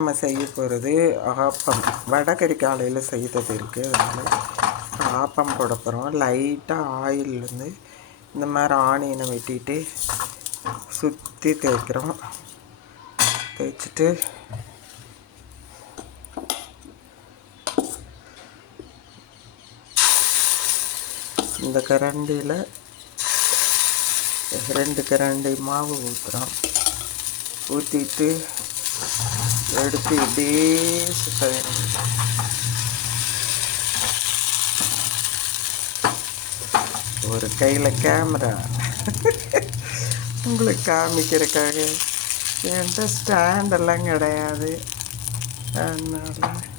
நம்ம செய்ய போகிறது ஆப்பம். வடகறி காலையில் செய்தது இருக்குது, அதனால் ஆப்பம் போட போகிறோம். லைட்டாக ஆயில் வந்து இந்த மாதிரி ஆனியனை வெட்டிட்டு சுற்றி தேய்க்கிறோம். தேய்ச்சிட்டு இந்த கரண்டியில் 2 கரண்டி மாவு ஊற்றுறோம். ஊற்றிட்டு எடுத்து இப்படியே சுத்த வேணும். ஒரு கையில் கேமரா உங்களுக்கு காமிக்கிறதுக்காக. என்கிட்ட ஸ்டாண்டெல்லாம் கிடையாது, அதனால்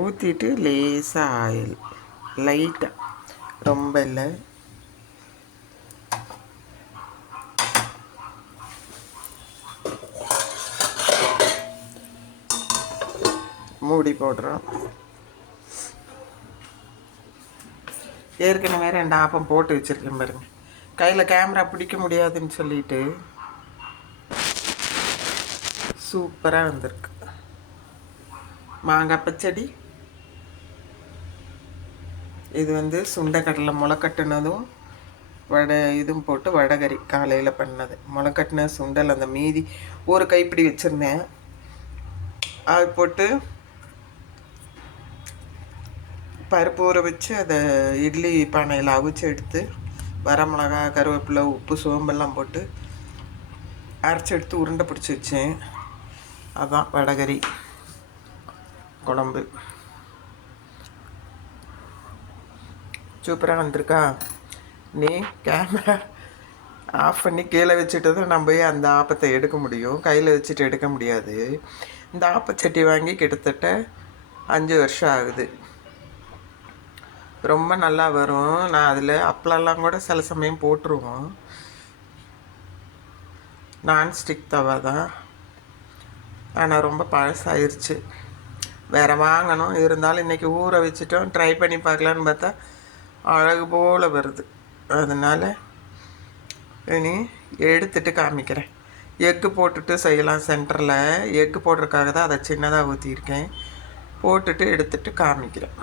ஊற்றிட்டு லேசாக ஆயில், லைட்டாக, ரொம்ப இல்லை. மூடி போடுறோம். ஏற்கனவே 2 ஆப்பம் போட்டு வச்சுருக்கேன் பாருங்க. கையில் கேமரா பிடிக்க முடியாதுன்னு சொல்லிட்டு சூப்பராக வந்திருக்கு. மாங்காய் பச்சடி. இது வந்து சுண்டைக்கடலை முளைக்கட்டுனதும் இதுவும் போட்டு வடகறி காலையில் பண்ணது. முளைக்கட்டின சுண்டல் அந்த மீதி ஒரு கைப்பிடி வச்சுருந்தேன், அது போட்டு பருப்பு ஊற வச்சு அதை இட்லி பானையில் அவிச்சு எடுத்து வரமிளகா, கருவேப்பிலை, உப்பு, சோம்பெல்லாம் போட்டு அரைச்சி எடுத்து உருண்டை பிடிச்சி வச்சேன். அதான் வடகறி குழம்பு. சூப்பராக வந்திருக்கா? நீ கேமரா ஆஃப் பண்ணி கீழே வச்சுட்டு நம்ம போய் அந்த ஆப்பத்தை எடுக்க முடியும், கையில் வச்சுட்டு எடுக்க முடியாது. இந்த ஆப்பச்சட்டி வாங்கி கிட்டத்தட்ட 5 வருஷம் ஆகுது. ரொம்ப நல்லா வரும். நான் அதில் அப்பளம்லாம் கூட சில சமயம் போட்டுருவோம். நான்ஸ்டிக் தவா தான், ஆனால் ரொம்ப பழசாயிருச்சு, வேறு வாங்கணும். இருந்தாலும் இன்றைக்கி ஊற வச்சுட்டோம், ட்ரை பண்ணி பார்க்கலான்னு பார்த்தா அழகு போல் வருது. அதனால் இனி எடுத்துட்டு காமிக்கிறேன். எக்கு போட்டுட்டு செய்யலாம். சென்டரில் எக்கு போடுறதுக்காக தான் அதை சின்னதாக ஊற்றியிருக்கேன். போட்டுட்டு எடுத்துகிட்டு காமிக்கிறேன்.